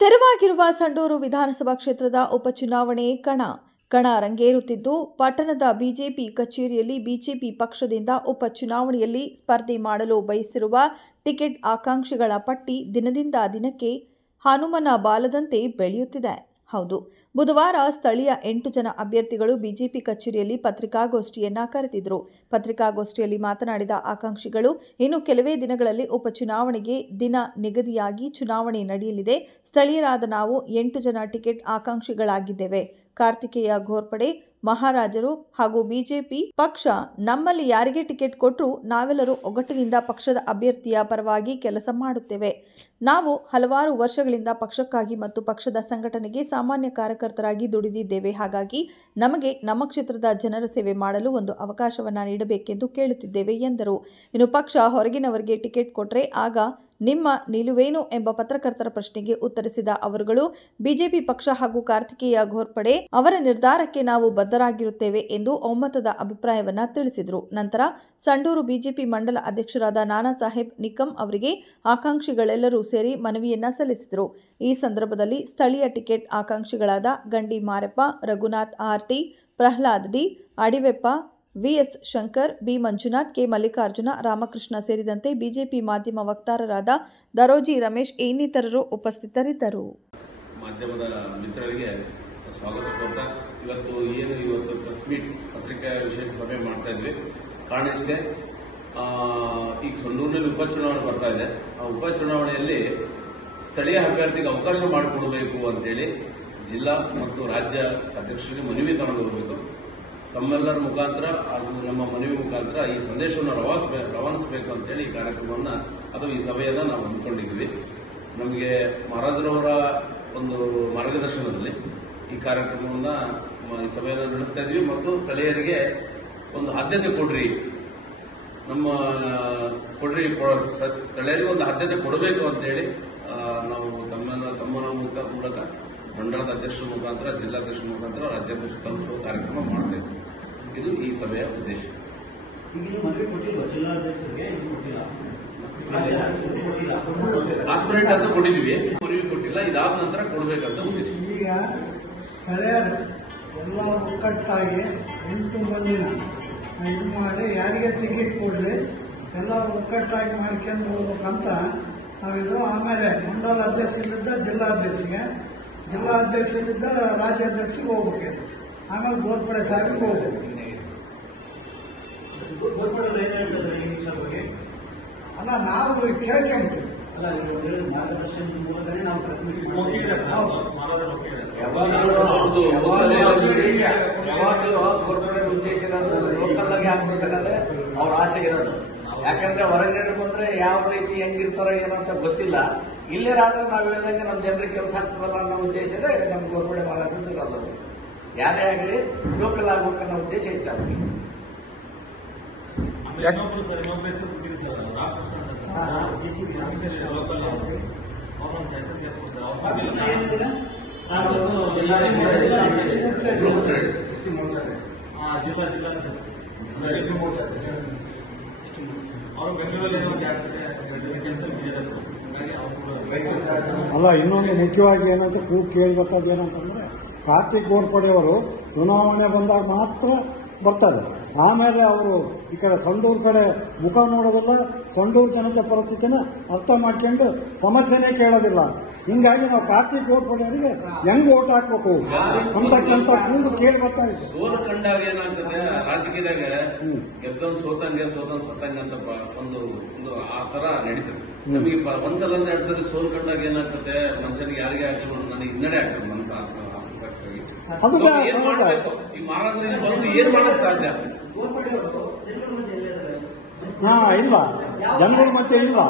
ತೆರವಾಗಿರುವ ಸಂಡೂರು ವಿಧಾನಸಭಾ ಕ್ಷೇತ್ರದ ಉಪಚುನಾವಣೆ ಕಣ ರಂಗೇರುತ್ತಿದ್ದು, ಪಟ್ಟಣದ ಬಿಜೆಪಿ ಕಚೇರಿಯಲ್ಲಿ ಬಿಜೆಪಿ ಪಕ್ಷದಿಂದ ಉಪಚುನಾವಣೆಯಲ್ಲಿ ಸ್ಪರ್ಧೆ ಮಾಡಲು ಬಯಸಿರುವ ಟಿಕೆಟ್ ಆಕಾಂಕ್ಷಿಗಳ ಪಟ್ಟಿ ದಿನದಿಂದ ದಿನಕ್ಕೆ ಹನುಮನ ಬಾಲದಂತೆ ಬೆಳೆಯುತ್ತಿದೆ. ಹೌದು, ಬುಧವಾರ ಸ್ಥಳೀಯ 8 ಜನ ಅಭ್ಯರ್ಥಿಗಳು ಬಿಜೆಪಿ ಕಚೇರಿಯಲ್ಲಿ ಪತ್ರಿಕಾಗೋಷ್ಠಿಯನ್ನ ಕರೆದಿದ್ದರು. ಪತ್ರಿಕಾಗೋಷ್ಠಿಯಲ್ಲಿ ಮಾತನಾಡಿದ ಆಕಾಂಕ್ಷಿಗಳು, ಇನ್ನು ಕೆಲವೇ ದಿನಗಳಲ್ಲಿ ಉಪಚುನಾವಣೆಗೆ ದಿನ ನಿಗದಿಯಾಗಿ ಚುನಾವಣೆ ನಡೆಯಲಿದೆ. ಸ್ಥಳೀಯರಾದ ನಾವು 8 ಜನ ಟಿಕೆಟ್ ಆಕಾಂಕ್ಷಿಗಳಾಗಿದ್ದೇವೆ. ಕಾರ್ತಿಕೇಯ ಘೋರ್ಪಡೆ ಮಹಾರಾಜರು ಹಾಗೂ ಬಿಜೆಪಿ ಪಕ್ಷ ನಮ್ಮಲ್ಲಿ ಯಾರಿಗೆ ಟಿಕೆಟ್ ಕೊಟ್ಟರೂ ನಾವೆಲ್ಲರೂ ಒಗ್ಗಟ್ಟಿನಿಂದ ಪಕ್ಷದ ಅಭ್ಯರ್ಥಿಯ ಪರವಾಗಿ ಕೆಲಸ ಮಾಡುತ್ತೇವೆ. ನಾವು ಹಲವಾರು ವರ್ಷಗಳಿಂದ ಪಕ್ಷಕ್ಕಾಗಿ ಮತ್ತು ಪಕ್ಷದ ಸಂಘಟನೆಗೆ ಸಾಮಾನ್ಯ ಕಾರ್ಯಕರ್ತರಾಗಿ ದುಡಿದಿದ್ದೇವೆ. ಹಾಗಾಗಿ ನಮಗೆ ನಮ್ಮ ಕ್ಷೇತ್ರದ ಜನರ ಸೇವೆ ಮಾಡಲು ಒಂದು ಅವಕಾಶವನ್ನು ನೀಡಬೇಕೆಂದು ಕೇಳುತ್ತಿದ್ದೇವೆ ಎಂದರು. ಇನ್ನು ಪಕ್ಷ ಹೊರಗಿನವರಿಗೆ ಟಿಕೆಟ್ ಕೊಟ್ಟರೆ ಆಗ ನಿಮ್ಮ ನಿಲುವೇನು ಎಂಬ ಪತ್ರಕರ್ತರ ಪ್ರಶ್ನೆಗೆ ಉತ್ತರಿಸಿದ ಅವರುಗಳು, ಬಿಜೆಪಿ ಪಕ್ಷ ಹಾಗೂ ಕಾರ್ತಿಕೇಯ ಘೋರ್ಪಡೆ ಅವರ ನಿರ್ಧಾರಕ್ಕೆ ನಾವು ಬದ್ಧರಾಗಿರುತ್ತೇವೆ ಎಂದು ಒಮ್ಮತದ ಅಭಿಪ್ರಾಯವನ್ನ ತಿಳಿಸಿದರು. ನಂತರ ಸಂಡೂರು ಬಿಜೆಪಿ ಮಂಡಲ ಅಧ್ಯಕ್ಷರಾದ ನಾನಾ ಸಾಹೇಬ್ ನಿಕಂ ಅವರಿಗೆ ಆಕಾಂಕ್ಷಿಗಳೆಲ್ಲರೂ ಸೇರಿ ಮನವಿಯನ್ನ ಸಲ್ಲಿಸಿದರು. ಈ ಸಂದರ್ಭದಲ್ಲಿ ಸ್ಥಳೀಯ ಟಿಕೆಟ್ ಆಕಾಂಕ್ಷಿಗಳಾದ Gandi Marappa, Raghunath RT, Prahlad D, Adiveppa, VS Shankar, B Manjunath, K Mallikarjuna, Ramakrishna ಸೇರಿದಂತೆ ಬಿಜೆಪಿ ಮಾಧ್ಯಮ ವಕ್ತಾರರಾದ ದರೋಜಿ ರಮೇಶ್ ಇನ್ನಿತರರು ಉಪಸ್ಥಿತರಿದ್ದರು. ಮಾಧ್ಯಮದ ಮಿತ್ರರಿಗೆ ಸ್ವಾಗತ ಕೋರ್ತಾ ಇವತ್ತು ಪ್ರೆಸ್ ಮೀಟ್ ಪತ್ರಿಕಾ ವಿಶೇಷ ಸಭೆ ಮಾಡ್ತಾ ಇದ್ವಿ. ಕಾರಣ ಇಷ್ಟೇ, ಈಗ ಸಂಡೂರಿನಲ್ಲಿ ಉಪಚುನಾವಣೆ ಬರ್ತಾ ಇದೆ. ಆ ಉಪಚುನಾವಣೆಯಲ್ಲಿ ಸ್ಥಳೀಯ ಅಭ್ಯರ್ಥಿಗೆ ಅವಕಾಶ ಮಾಡಿಕೊಡಬೇಕು ಅಂತೇಳಿ ಜಿಲ್ಲಾ ಮತ್ತು ರಾಜ್ಯ ಅಧ್ಯಕ್ಷರಿಗೆ ಮನವಿ ತಗೊಂಡು ಹೋಗಬೇಕು. ತಮ್ಮೆಲ್ಲರ ಮುಖಾಂತರ ಹಾಗೂ ನಮ್ಮ ಮನವಿ ಮುಖಾಂತರ ಈ ಸಂದೇಶವನ್ನು ರವಾನಿಸಬೇಕು ಅಂತೇಳಿ ಈ ಕಾರ್ಯಕ್ರಮವನ್ನು ಅಥವಾ ಈ ಸಭೆಯನ್ನು ನಾವು ಹಮ್ಮಿಕೊಂಡಿದ್ವಿ. ನಮಗೆ ಮಹಾರಾಜರವರ ಒಂದು ಮಾರ್ಗದರ್ಶನದಲ್ಲಿ ಈ ಕಾರ್ಯಕ್ರಮವನ್ನು ಈ ಸಭೆಯನ್ನು ನಡೆಸ್ತಾ ಇದ್ವಿ ಮತ್ತು ಸ್ಥಳೀಯರಿಗೆ ಒಂದು ಆದ್ಯತೆ ಕೊಡ್ರಿ, ಸ್ಥಳೀಯರಿಗೆ ಒಂದು ಆದ್ಯತೆ ಕೊಡಬೇಕು ಅಂತೇಳಿ ನಾವು ತಮ್ಮ ಮೂಲಕ ಮಂಡಲದ ಅಧ್ಯಕ್ಷರ ಮುಖಾಂತರ, ಜಿಲ್ಲಾಧ್ಯಕ್ಷರ ಮುಖಾಂತರ, ರಾಜ್ಯಾಧ್ಯಕ್ಷ ತಲುಪಿಸುವ ಕಾರ್ಯಕ್ರಮ ಮಾಡ್ತಾ ಇದ್ವಿ. ಇದು ಈ ಸಭೆಯ ಉದ್ದೇಶ. ಆಸ್ಪಿರೆಂಟ್ ಅಂತ ಕೊಟ್ಟಿದ್ವಿ, ಮನವಿ ಕೊಟ್ಟಿಲ್ಲ. ಇದಾದ ನಂತರ ಕೊಡಬೇಕಂತ ಉದ್ದೇಶ. ಈಗ ಸ್ಥಳೀಯರು ಎಲ್ಲ ಒಕ್ಕಟ್ಟಾಗಿ 8 ಮಂದಿನ ಇದು ಮಾಡಿ ಯಾರಿಗೆ ಟಿಕೆಟ್ ಕೊಡಲಿ ಎಲ್ಲ ಒಕ್ಕಟ್ಟಾಗಿ ಮಾಡ್ಕೊಂಡು ಹೋಗ್ಬೇಕಂತ ನಾವಿದು. ಆಮೇಲೆ ಮಂಡಲ ಅಧ್ಯಕ್ಷರಿಂದ ಜಿಲ್ಲಾಧ್ಯಕ್ಷಿಗೆ, ಜಿಲ್ಲಾಧ್ಯಕ್ಷರಿಂದ ರಾಜ್ಯಾಧ್ಯಕ್ಷಿಗೆ ಹೋಗ್ಬೇಕು, ಆಮೇಲೆ ಗೋರ್ಪಡೆ ಸಾರಿಗೆ ಹೋಗ್ಬೇಕು. ಅಲ್ಲ, ನಾವು ಕೇಳ್ಕೊಂತೀವಿ. ಮಾರ್ಗದರ್ಶನದ ಮೂಲಕನೇ ನಾವು ಪ್ರೆಸ್ ಮೀಟ್ ಯಾವಾಗಲೂ ಗೋರ್ಪಡೆ ಉದ್ದೇಶ ಲೋಕಲ್ ಆಗಿ ಹಾಕ್ಬೇಕಂದ್ರೆ ಅವ್ರ ಆಸೆ ಇರೋದು. ಯಾಕಂದ್ರೆ ಹೊರಗಡೆ ಬಂದ್ರೆ ಯಾವ ರೀತಿ ಹೆಂಗಿರ್ತಾರೋ ಏನಂತ ಗೊತ್ತಿಲ್ಲ. ಇಲ್ಲೇರಾದ್ರೆ ನಾವು ಹೇಳಿದಂಗೆ ನಮ್ಮ ಜನರಿಗೆ ಕೆಲಸ ಆಗ್ತದಲ್ಲ ಅನ್ನೋ ಉದ್ದೇಶನೇ ನಮ್ ಗೋರ್ಪಡೆ ಮಾಡೋದ್ರಿಂದ ಇರೋದು. ಯಾರೇ ಆಗಲಿ ಲೋಕಲ್ ಆಗ್ಬೇಕನ್ನೋ ಉದ್ದೇಶ ಇತ್ತು ಅವ್ರಿಗೆ. ಅಲ್ಲ, ಇನ್ನೊಂದು ಮುಖ್ಯವಾಗಿ ಏನಂತ ಕೇಳಿಬರ್ತದ ಏನಂತಂದ್ರೆ, ಕಾರ್ತಿಕ್ ಗೋರ್ಪಡೆಯವರು ಚುನಾವಣೆ ಬಂದಾಗ ಮಾತ್ರ ಬರ್ತಾರೆ. ಆಮೇಲೆ ಅವರು ಈ ಕಡೆ ಸಂಡೂರು ಕಡೆ ಮುಖ ನೋಡೋದಿಲ್ಲ, ಸಂಡೂರು ಜನತೆ ಪರಿಸ್ಥಿತಿನ ಅರ್ಥ ಮಾಡ್ಕೊಂಡು ಸಮಸ್ಯೆನೇ ಕೇಳೋದಿಲ್ಲ. ಹಿಂಗಾಗಿ ನಾವು ಕಾರ್ತಿಕ್ ಗೋರ್ಪಡೆಯವರಿಗೆ ಹೆಂಗ್ ಓಟ್ ಹಾಕ್ಬೇಕು ಅಂತಕ್ಕಂಥ ಕೂಗು ಕೇಳಿ ಬರ್ತಾ ಇದೆ. ಸೋಲು ಕಂಡಾಗ ಏನಾಗ್ತದೆ ರಾಜಕೀಯದಾಗ, ಗೆದ್ದೊಂದು ಸೋತಂಗೆ ಸತ್ತಂಗೆ ಅಂತ ಒಂದು ಆ ತರ ನಡೀತದೆ. ನಮಗೆ ಒಂದ್ಸಲ 2 ಸಲ ಸೋಲು ಕಂಡಾಗ ಏನಾಗ್ತದೆ, ಮನುಷ್ಯನಿಗೆ ಯಾರಿಗೆ ಆಗ್ತದೆ, ನನಗೆ ಹಿನ್ನಡೆ ಆಗ್ತದೆ ಮನಸ್ಸು. ಏನ್ ಮಾಡ್ಬೇಕು ಈ ಮಹಾರಾಜರಿಗೆ ಬಂದು ಏನ್ ಮಾಡಕ್ ಸಾಧ್ಯ? ಇಲ್ಲ, ಜನಗಳ ಮಧ್ಯೆ ಇಲ್ಲ.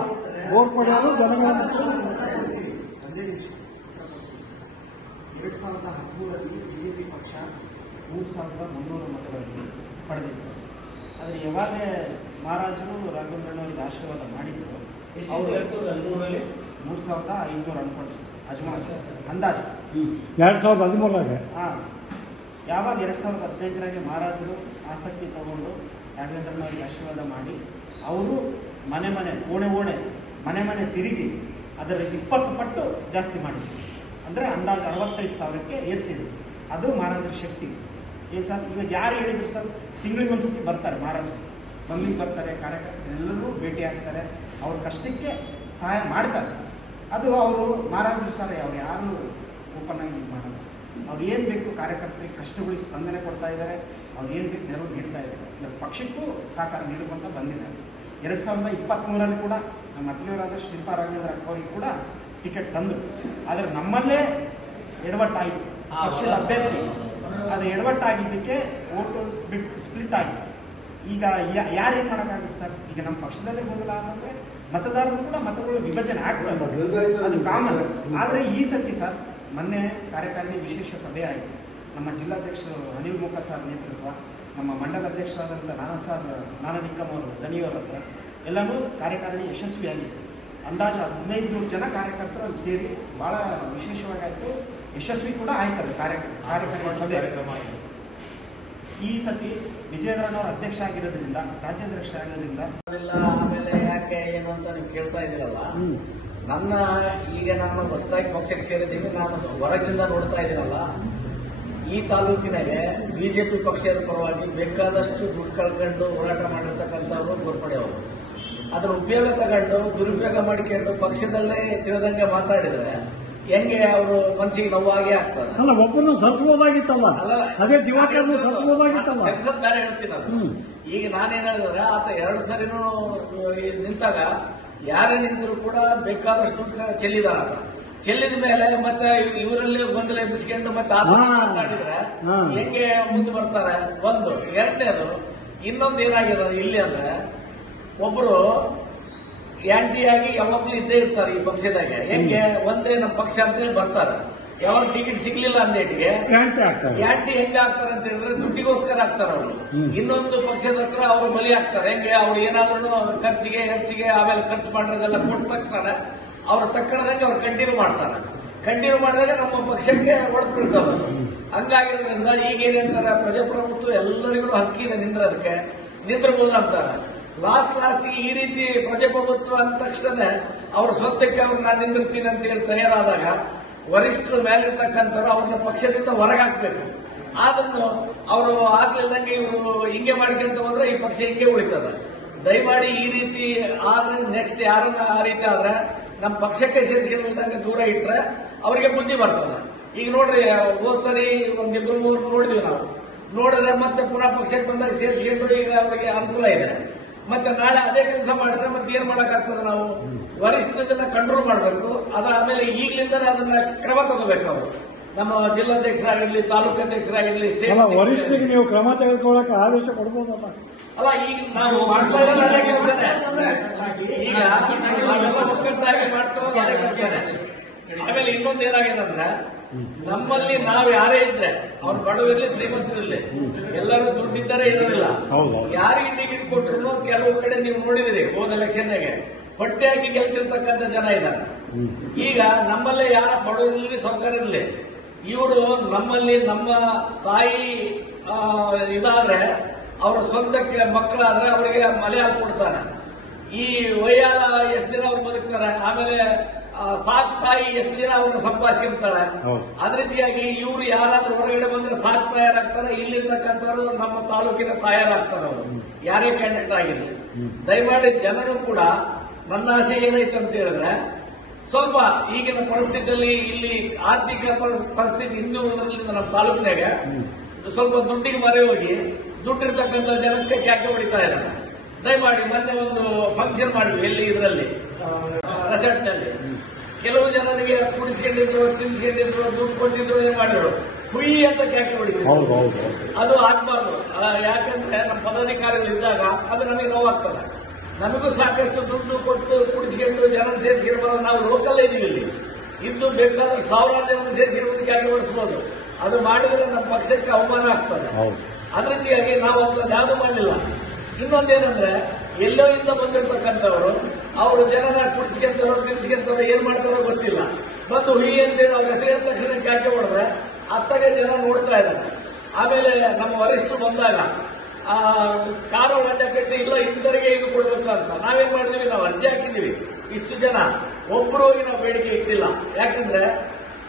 ಗೋರ್ಪಡೆಯವರು ಜನಗಳ 2013ರಲ್ಲಿ ಬಿಜೆಪಿ ಪಕ್ಷ 3,300 ಮತಗಳನ್ನು ಪಡೆದಿತ್ತು. ಆದರೆ ಯಾವಾಗ ಮಹಾರಾಜರು ರಾಘವೇಂದ್ರನವರಿಗೆ ಆಶೀರ್ವಾದ ಮಾಡಿದ್ರು, ಅವರು 2013ರಲ್ಲಿ 3,500 ಅನ್ಕೊಂಡಿಸ್ತಾರೆ ಅಂದಾಜು. 2013 ಯಾವಾಗ 2018ರಲ್ಲಿ ಮಹಾರಾಜರು ಆಸಕ್ತಿ ತಗೊಂಡು ರಾಘವೇಂದ್ರನವರಿಗೆ ಆಶೀರ್ವಾದ ಮಾಡಿ ಅವರು ಮನೆ ಓಣೆ ಮನೆ ತಿರುಗಿ ಅದರ 20 ಪಟ್ಟು ಜಾಸ್ತಿ ಮಾಡಿದ್ರು. ಅಂದರೆ ಅಂದಾಜು 65,000ಕ್ಕೆ ಏರಿಸಿದ್ರು. ಅದು ಮಹಾರಾಜರ ಶಕ್ತಿ. ಏನು ಸರ್, ಇವಾಗ ಯಾರು ಹೇಳಿದ್ರು ಸರ್, ತಿಂಗಳಿಗೆ ಒಂದು ಸತಿ ಬರ್ತಾರೆ ಮಹಾರಾಜರು, ಬಂಗ್ಲಿಗೆ ಬರ್ತಾರೆ, ಕಾರ್ಯಕರ್ತರು ಎಲ್ಲರೂ ಭೇಟಿ ಆಗ್ತಾರೆ, ಅವ್ರ ಕಷ್ಟಕ್ಕೆ ಸಹಾಯ ಮಾಡ್ತಾರೆ. ಅದು ಅವರು ಮಹಾರಾಜರು ಸರ್ ಅವ್ರು ಯಾರು ಓಪನ್ ಆಗಿ ಇದು ಮಾಡೋದು. ಅವ್ರು ಏನು ಬೇಕು ಕಾರ್ಯಕರ್ತರಿಗೆ ಕಷ್ಟಗಳಿಗೆ ಸ್ಪಂದನೆ ಕೊಡ್ತಾ ಇದ್ದಾರೆ, ಅವ್ರು ಏನು ಬೇಕು ನೆರವು ನೀಡ್ತಾ ಇದ್ದಾರೆ. ಇವಾಗ ಪಕ್ಷಕ್ಕೂ ಸಹಕಾರ ನೀಡುವಂತ ಬಂದಿದ್ದಾರೆ. 2023ರಲ್ಲಿ ಕೂಡ ನಮ್ಮ ಅತಿಥಿಯವರಾದ ಶಿಲ್ಪಾ ರಾಘವೇಂದ್ರ ಅಕ್ಕವರಿಗೆ ಕೂಡ ಟಿಕೆಟ್ ತಂದರು. ಆದರೆ ನಮ್ಮಲ್ಲೇ ಎಡವಟ್ಟಾಯಿತು. ಪಕ್ಷದ ಅಭ್ಯರ್ಥಿ ಅದು ಎಡವಟ್ಟಾಗಿದ್ದಕ್ಕೆ ಓಟು ಸ್ಪ್ಲಿಟ್ ಆಯಿತು. ಈಗ ಯಾರೇನು ಮಾಡೋಕ್ಕಾಗುತ್ತೆ ಸರ್? ಈಗ ನಮ್ಮ ಪಕ್ಷದಲ್ಲೇ ಗೊಂದಲ ಅಂತಂದರೆ ಮತದಾರರು ಕೂಡ ಮತಗಳ ವಿಭಜನೆ ಆಗ್ತದೆ, ಅದು ಕಾಮನ್. ಆದರೆ ಈ ಸತಿ ಸರ್ ಮೊನ್ನೆ ಕಾರ್ಯಕಾರಿಣಿ ವಿಶೇಷ ಸಭೆ ಆಯಿತು. ನಮ್ಮ ಜಿಲ್ಲಾಧ್ಯಕ್ಷರು ಅನಿಲ್ ಮುಖ ಸರ್ ನೇತೃತ್ವ, ನಮ್ಮ ಮಂಡಲ ಅಧ್ಯಕ್ಷರಾದಂಥ ನಾನಾ ನಿಕ್ಕಮ್ ಅವರು ದಣಿಯವರ ಹತ್ರ ಎಲ್ಲನೂ ಕಾರ್ಯಕಾರಿಣಿ ಯಶಸ್ವಿಯಾಗಿತ್ತು. ಅಂದಾಜು 1500 ಜನ ಕಾರ್ಯಕರ್ತರು ಅಲ್ಲಿ ಸೇರಿ ಭಾಳ ವಿಶೇಷವಾಗಿ ಆಯಿತು, ಯಶಸ್ವಿ ಕೂಡ ಆಯ್ತದೆ ಕಾರ್ಯಕಾರಿಣಿ ಸಭೆ. ಈ ಸತಿ ವಿಜಯೇಂದ್ರನವರು ಅಧ್ಯಕ್ಷ ಆಗಿರೋದ್ರಿಂದ, ರಾಜ್ಯಾಧ್ಯಕ್ಷ ಆಗಿರೋದ್ರಿಂದ ಆಮೇಲೆ ಯಾಕೆ ಏನು ಅಂತ ನೀವು ಕೇಳ್ತಾ ಇದ್ದೀರಲ್ಲ, ನನ್ನ ಈಗ ನಾನು ಹೊಸದಾಗಿ ಪಕ್ಷಕ್ಕೆ ಸೇರಿದ್ದೀನಿ. ನಾನು ಹೊರಗಿಂದ ನೋಡ್ತಾ ಇದ್ದೀನಲ್ಲ, ಈ ತಾಲೂಕಿನಾಗೆ ಬಿಜೆಪಿ ಪಕ್ಷದ ಪರವಾಗಿ ಬೇಕಾದಷ್ಟು ದುಡ್ಡು ಕಳ್ಕೊಂಡು ಹೋರಾಟ ಮಾಡಿರ್ತಕ್ಕಂಥವ್ರು ಗೋರ್ಪಡೆಯವರು. ಅದರ ಉಪಯೋಗ ತಗೊಂಡು ದುರುಪಯೋಗ ಮಾಡಿಕೊಂಡು ಪಕ್ಷದಲ್ಲೇ ತಿಳಿದಂಗೆ ಮಾತಾಡಿದ್ರೆ ಹೆಂಗೆ ಅವರು ಮನಸ್ಸಿಗೆ ನೋವಾಗೇ ಆಗ್ತದೆ. ಅಲ್ಲ, ಒಬ್ಬನು ಸತ್ಬೋದಾಗಿತ್ತಲ್ಲ, ಅದೇ ದಿವಾಕರ್ ಸತ್ಬೋದಾಗಿತ್ತಲ್ಲ. ಸೆನ್ಸಸ್ ಬೇರೆ ಹೇಳ್ತೀನಿ. ಈಗ ನಾನೇನ್ ಹೇಳಿದ್ರೆ ಆತ 2 ಸರಿನೂ ನಿಂತಾಗ ಯಾರೇ ನಿಂತರೂ ಕೂಡ ಬೇಕಾದಷ್ಟು ದುಡ್ಡು ಚೆಲ್ಲಿದಾನ. ಚೆಲ್ಲಿದ ಮೇಲೆ ಮತ್ತೆ ಇವರಲ್ಲಿ ಗೊಂದಲ ಎಬ್ಬಿಸ್ಕೊಂಡು ಮತ್ತೆ ಆತ ಮಾತಾಡಿದ್ರೆ ಹೆಂಗೆ ಮುಂದೆ ಬರ್ತಾರೆ? ಒಂದು. ಎರಡನೇದು, ಇನ್ನೊಂದು ಏನಾಗಿರೋದು ಇಲ್ಲಿ ಅಂದ್ರೆ, ಒಬ್ರು ಆಂಟಿಯಾಗಿ ಯಾವಾಗ್ಲೂ ಇದ್ದೇ ಇರ್ತಾರೆ ಈ ಪಕ್ಷದಾಗೆ. ಹೆಂಗೆ ಒಂದೇ ನಮ್ಮ ಪಕ್ಷ ಅಂತೇಳಿ ಬರ್ತಾರೆ, ಯಾವಾಗ ಟಿಕೆಟ್ ಸಿಗ್ಲಿಲ್ಲ ಅಂದೇಟಿಗೆ ಆಂಟಿ ಹೆಂಗೆ ಆಗ್ತಾರೆ ಅಂತ ಹೇಳಿದ್ರೆ ದುಡ್ಡಿಗೋಸ್ಕರ ಆಗ್ತಾರೆ ಅವರು. ಇನ್ನೊಂದು ಪಕ್ಷದ ಹತ್ರ ಅವರು ಬಲಿ ಆಗ್ತಾರೆ. ಹೆಂಗೆ ಅವ್ರು ಏನಾದ್ರೂ ಖರ್ಚಿಗೆ ಹೆಚ್ಚಿಗೆ ಆಮೇಲೆ ಖರ್ಚು ಮಾಡಿರೋದೆಲ್ಲ ಕೊಟ್ಟು ತಕ್ತಾರೆ, ಅವ್ರ ತಕ್ಕಣದಂಗೆ ಅವ್ರು ಕಂಟಿನ್ಯೂ ಮಾಡ್ತಾರೆ. ಕಂಟಿನ್ಯೂ ಮಾಡಿದಾಗ ನಮ್ಮ ಪಕ್ಷಕ್ಕೆ ಹೊಡೆದು ಬಿಡ್ತಾರೆ. ಹಂಗಾಗಿರೋದ್ರಿಂದ ಈಗ ಏನ್ ಹೇಳ್ತಾರೆ, ಪ್ರಜಾಪ್ರಭುತ್ವ ಎಲ್ಲರಿಗೂ ಹಕ್ಕಿದೆ ನಿಂದ್ರದಕ್ಕೆ, ನಿಂದ್ರಬಹುದು ಅಂತಾರೆ. ಲಾಸ್ಟ್ ಈ ರೀತಿ ಪ್ರಜಾಪ್ರಭುತ್ವ ಅಂದ ತಕ್ಷಣ ಅವ್ರ ಸ್ವಂತಕ್ಕೆ ಅವ್ರು ನಾನು ನಿಂದಿರ್ತೀನಿ ಅಂತ ಹೇಳಿ ತಯಾರಾದಾಗ ವರಿಷ್ಠರ ಮೇಲಿರ್ತಕ್ಕಂಥವ್ರು ಅವ್ರನ್ನ ಪಕ್ಷದಿಂದ ಹೊರಗಾಕ್ಬೇಕು. ಆದ್ರೂ ಅವರು ಆಗ್ಲಿಲ್ದಂಗೆ ಇವರು ಹಿಂಗೆ ಮಾಡ್ಕೊಂತ ಹೋದ್ರೆ ಈ ಪಕ್ಷ ಹಿಂಗೆ ಉಳಿತದೆ. ದಯಮಾಡಿ ಈ ರೀತಿ ಆದ್ರೆ ನೆಕ್ಸ್ಟ್ ಯಾರನ್ನ ಆ ರೀತಿ ಆದ್ರೆ ನಮ್ಮ ಪಕ್ಷಕ್ಕೆ ಸೇರಿಸ್ಕೊಂಡಂಗೆ ದೂರ ಇಟ್ರೆ ಅವರಿಗೆ ಬುದ್ಧಿ ಬರ್ತದೆ. ಈಗ ನೋಡ್ರಿ, ಹೋದ್ ಸರಿ ಒಂದಿಬ್ರು 3 ನೋಡಿದ್ವಿ ನಾವು. ನೋಡಿದ್ರೆ ಮತ್ತೆ ಪುನಃ ಪಕ್ಷಕ್ಕೆ ಬಂದಾಗ ಸೇರಿಸ್ಕೊಂಡ್ರು, ಈಗ ಅವರಿಗೆ ಅನುಕೂಲ ಇದೆ. ಮತ್ತೆ ನಾಳೆ ಅದೇ ಕೆಲಸ ಮಾಡಿದ್ರೆ ಮತ್ತೆ ಏನ್ ಮಾಡಕ್ಕಾಗ್ತದೆ? ನಾವು ವರಿಷ್ಠದನ್ನ ಕಂಟ್ರೋಲ್ ಮಾಡಬೇಕು. ಆಮೇಲೆ ಈಗಲಿಂದನೇ ಅದನ್ನ ಕ್ರಮ ತಗೋಬೇಕು. ಅವರು ನಮ್ಮ ಜಿಲ್ಲಾಧ್ಯಕ್ಷರಾಗಿರ್ಲಿ, ತಾಲೂಕು ಅಧ್ಯಕ್ಷರಾಗಿರ್ಲಿ, ಸ್ಟೇಟ್ ವರಿಷ್ಠರಿಗೆ ನೀವು ಕ್ರಮ ತೆಗೆದುಕೊಳ್ಳಕ್ಕೆ ಆದೇಶ ಕೊಡ್ಬೋದಲ್ಲ? ಅಲ್ಲ, ಈಗ ನಾವು ಮಾಡ್ತಾ ಇರೋದು ಅದೇ ಕೆಲಸನೇ. ಈಗ ಒಕ್ಕಟ್ಟಾಗಿ ಮಾಡ್ತಿರೋದು ಅದೇ ಕೆಲಸನೇ. ಆಮೇಲೆ ಇನ್ನೊಂದು ಏನಾಗಿದೆ ಅಂದ್ರೆ, ನಮ್ಮಲ್ಲಿ ನಾವು ಯಾರೇ ಇದ್ರೆ ಅವ್ರು ಬಡವರಿರ್ಲಿ ಶ್ರೀಮಂತರಿರ್ಲಿ ಎಲ್ಲರೂ ದುಡ್ಡಿದ್ದರೆ ಇರೋದಿಲ್ಲ. ಯಾರಿಗೆ ಟಿಕೆಟ್ ಕೊಟ್ಟರು ಕೆಲವು ಕಡೆ ನೀವು ನೋಡಿದಿರಿ, ಹೋದ ಎಲೆಕ್ಷನ್ಗೆ ಹೊಟ್ಟೆ ಹಾಕಿ ಗೆಲ್ಸಿರ್ತಕ್ಕಂಥ ಜನ ಇದ್ದಾರೆ. ಈಗ ನಮ್ಮಲ್ಲೇ ಯಾರ ಬಡವರಿರ್ಲಿ ಸೌಕರ್ಯರಿರ್ಲಿ, ಇವರು ನಮ್ಮಲ್ಲಿ ನಮ್ಮ ತಾಯಿ ಇದಾದ್ರೆ ಅವ್ರ ಸ್ವಂತಕ್ಕೆ ಮಕ್ಕಳಾದ್ರೆ ಅವರಿಗೆ ಮಲೆ ಹಾಕೊಡ್ತಾರೆ. ಈ ವಯ್ಯಾಲ ಎಷ್ಟು ದಿನ ಅವ್ರು ಬದುಕ್ತಾರೆ, ಆಮೇಲೆ ಸಾಕ್ ತಾಯಿ ಎಷ್ಟು ಜನ ಅವ್ರನ್ನ ಸಂಪಾದಿಸ್ಕೊಂತಾಳೆ. ಅದ್ರ ರೀತಿಯಾಗಿ ಇವ್ರು ಯಾರಾದ್ರೂ ಹೊರಗಡೆ ಬಂದ್ರೆ ಸಾಕ್ ತಯಾರಾಗ್ತಾರೆ. ಇಲ್ಲಿರ್ತಕ್ಕಂಥವ್ರು ನಮ್ಮ ತಾಲೂಕಿನ ತಯಾರಾಗ್ತಾರೆ. ಅವರು ಯಾರೇ ಕ್ಯಾಂಡಿಡೇಟ್ ಆಗಿರಲಿ, ದಯಮಾಡಿ ಜನರು ಕೂಡ ನನ್ನ ಆಸೆ ಏನೈತೆ ಅಂತ ಹೇಳಿದ್ರೆ, ಸ್ವಲ್ಪ ಈಗಿನ ಪರಿಸ್ಥಿತಿಯಲ್ಲಿ ಇಲ್ಲಿ ಆರ್ಥಿಕ ಪರಿಸ್ಥಿತಿ ಹಿಂದುಳಿದ್ರಿಂದ ನಮ್ಮ ತಾಲೂಕಿನಾಗ ಸ್ವಲ್ಪ ದುಡ್ಡಿಗೆ ಮರೆ ಹೋಗಿ ದುಡ್ಡಿರ್ತಕ್ಕಂಥ ಜನಕ್ಕೆ ಕ್ಯಾಕೆ ಹೊಡಿತಾ ಇದ್ದಾರೆ. ದಯಮಾಡಿ ಮೊನ್ನೆ ಒಂದು ಫಂಕ್ಷನ್ ಮಾಡಿದ್ವಿ ಎಲ್ಲಿ, ಇದರಲ್ಲಿ ರೆಸಾರ್ಟ್ ನಲ್ಲಿ. ಕೆಲವು ಜನರಿಗೆ ಕುಡಿಸ್ಕೊಂಡಿದ್ರು, ತಿನ್ಸ್ಕೊಂಡಿದ್ರು, ದುಡ್ಡು ಕೊಟ್ಟಿದ್ರು, ಏನ್ ಮಾಡಿದ್ರು, ಹುಯಿ ಅಂತ ಕ್ಯಾಕೆ ಹೊಡಿದ್ರು. ಅದು ಆಗ್ಬಾರ್ದು. ಯಾಕಂದ್ರೆ ನಮ್ಮ ಪದಾಧಿಕಾರಿಗಳು ಇದ್ದಾಗ ಅದು ನಮಗೆ ನೋವಾಗ್ತದೆ. ನಮಗೂ ಸಾಕಷ್ಟು ದುಡ್ಡು ಕೊಟ್ಟು ಕುಡಿಸ್ಕೊಂಡು ಜನ ಸೇರಿಸ್ಕೊಂಡು ಬರೋದು. ನಾವು ಲೋಕಲ್ ಇದೀವಿ, ಇಲ್ಲಿ ಇದ್ದು ಬೇಕಾದ್ರೆ ಸಾವಿರಾರು ಜನ ಸೇರಿಸ್ಕೊಂಡು ಕ್ಯಾಕೆ ಹೊಡಿಸಬಹುದು. ಅದು ಮಾಡಿದ್ರೆ ನಮ್ಮ ಪಕ್ಷಕ್ಕೆ ಅವಮಾನ ಆಗ್ತದೆ. ಅದ್ರ ರೀತಿಯಾಗಿ ನಾವು ಅಂತ ಯಾವ್ದು ಮಾಡಲಿಲ್ಲ. ಇನ್ನೊಂದೇನಂದ್ರೆ, ಎಲ್ಲೋ ಇಂದ ಬಂದಿರ್ತಕ್ಕಂಥವ್ರು ಅವರು ಜನನ ಕುಡಿಸ್ಕೊಂತವ್ರು ತಿನ್ಸ್ಕೊಂತವ್ರು ಏನ್ ಮಾಡ್ತಾರೋ ಗೊತ್ತಿಲ್ಲ, ಬಂದು ಹುಯಿ ಅಂತೇಳಿ ಅವ್ರ ಹೆಸರು ಹೇಳಿದ ತಕ್ಷಣ ಕ್ಯಾಕೆ ಹೊಡೆದ್ರೆ ಅತ್ತಾಗೆ ಜನ ನೋಡ್ತಾ ಇದ್ದಾರೆ. ಆಮೇಲೆ ನಮ್ಮ ವರಿಷ್ಠರು ಬಂದಾಗ ಕಾರು ಅಡ್ಡ ಕಟ್ಟಿ ಇಲ್ಲ ಇಂಥವರಿಗೆ ಇದು ಕೊಡ್ಬೇಕು ಅಂತ ನಾವೇನ್ ಮಾಡಿದೀವಿ, ನಾವು ಅರ್ಜಿ ಹಾಕಿದೀವಿ. ಇಷ್ಟು ಜನ ಒಬ್ಬರು ಹೋಗಿ ನಾವು ಬೇಡಿಕೆ ಇಟ್ಟಿಲ್ಲ. ಯಾಕಂದ್ರೆ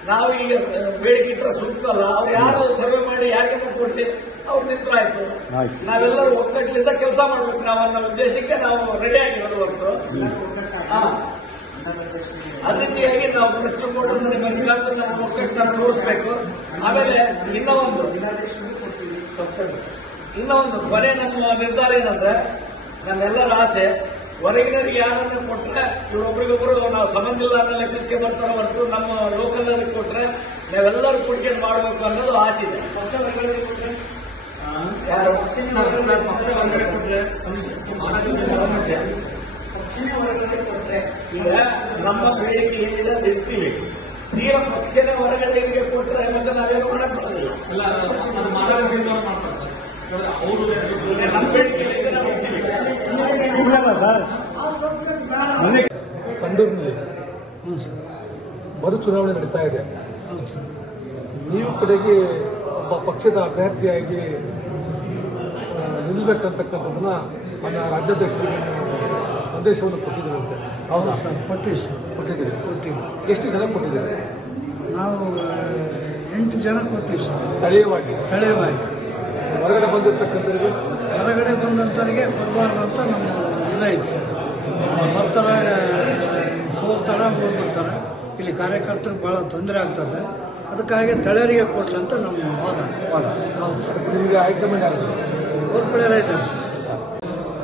ನಾವು ಈಗ ಬೇಡಿಕೆ ಇಟ್ಟರೆ ಸೂಕ್ತ ಅಲ್ಲ. ಅವ್ರು ಯಾರು ಸರ್ವೆ ಮಾಡಿ ಯಾರಿಗೆಲ್ಲ ಕೊಡ್ತೀವಿ ಅವ್ರು ನಿಂತರಾಯ್ತು. ನಾವೆಲ್ಲರೂ ಒಕ್ಕಟ್ಟಿನಿಂದ ಕೆಲಸ ಮಾಡ್ಬೇಕು. ನಾವು ಅನ್ನೋ ಉದ್ದೇಶಕ್ಕೆ ನಾವು ರೆಡಿ ಆಗಿರೋದು ಹೊರತು ಅದೇ ರೀತಿಯಾಗಿ ನಾವು ಪ್ರೆಸಿಡೆಂಟ್ ಬೋರ್ಡ್ ನಾವು ಒಕ್ಕಟ್ಟನ್ನು ತೋರಿಸ್ಬೇಕು. ಆಮೇಲೆ ಇನ್ನೊಂದು ಕೊನೆ ನಮ್ಮ ನಿರ್ಧಾರ ಏನಂದ್ರೆ, ನಮ್ಮೆಲ್ಲರ ಆಸೆ ಹೊರಗಿನರಿಗೆ ಯಾರನ್ನ ಕೊಟ್ರೆ ಇವರೊಬ್ರಿಗೊಬ್ರು ನಾವು ಸಂಬಂಧ ಇಲ್ಲ ಅನ್ನೋ ಲೆಕ್ಕಕ್ಕೆ ಬರ್ತಾರ ಹೊರತು ನಮ್ಮ ಲೋಕಲ್ ಅವರಿಗೆ ಕೊಟ್ರೆ ನಾವೆಲ್ಲರೂ ಕುಡಿಕೆ ಮಾಡಬೇಕು ಅನ್ನೋದು ಆಸೆ ಇದೆ. ಈಗ ನಮ್ಮ ಬೇಡಿಕೆ ಏನಿದೆ ಅದು ಇರ್ತೀವಿ. ತೀರ ಪಕ್ಷನೇ ಹೊರಗಡೆಗೆ ಕೊಟ್ಟರೆ ಮತ್ತೆ ನಾವೇನು ಮಾಡಕ್ ಬರೋದಿಲ್ಲ. ನಮ್ಮ ಬೇಡಿಕೆ ನಾವು ಇರ್ತೀವಿ. ಸಂಡೂರಿನಲ್ಲಿ ಮರು ಚುನಾವಣೆ ನಡೀತಾ ಇದೆ. ನೀವು ಕಡೆಗೆ ಒಬ್ಬ ಪಕ್ಷದ ಅಭ್ಯರ್ಥಿಯಾಗಿ ನಿಲ್ಲಬೇಕಂತಕ್ಕಂಥದ್ದನ್ನ ನನ್ನ ರಾಜ್ಯಾಧ್ಯಕ್ಷರಿಗೆ ಸಂದೇಶವನ್ನು ಕೊಟ್ಟಿದ್ದೀರಂತೆ. ಹೌದಾ ಸರ್? ಕೊಟ್ಟಿದ್ದೀರಿ. ಎಷ್ಟು ಜನ ಕೊಟ್ಟಿದ್ದೀರಿ? ನಾವು 8 ಜನ ಕೊಟ್ಟಿವಿ ಸರ್. ಸ್ಥಳೀಯವಾಗಿ ಹೊರಗಡೆ ಬಂದಿರ್ತಕ್ಕಂಥವ್ರಿಗೆ ಬಂದಂಥವರಿಗೆ ಕೊಡಬಾರ್ದು ಅಂತ ನಮ್ಮ ಇದೈತೆ ಸರ್. ಬರ್ತಾರೆ, ಸೋಲ್ತಾರೆ, ಹೋಗ್ಬಿಡ್ತಾರೆ. ಇಲ್ಲಿ ಕಾರ್ಯಕರ್ತರಿಗೆ ಭಾಳ ತೊಂದರೆ ಆಗ್ತದೆ. ಅದಕ್ಕಾಗಿ ಸ್ಥಳೀಯರಿಗೆ ಕೊಡಲಿ ಅಂತ ನಮ್ಮ ವಾದ. ಹೌದು ಸರ್. ನಿಮಗೆ ಹೈಕಮಾಂಡ್ ಆಗಿದೆ, ಗೋರ್ಪಡೆಯರ ಇದ್ದಾರೆ ಸರ್.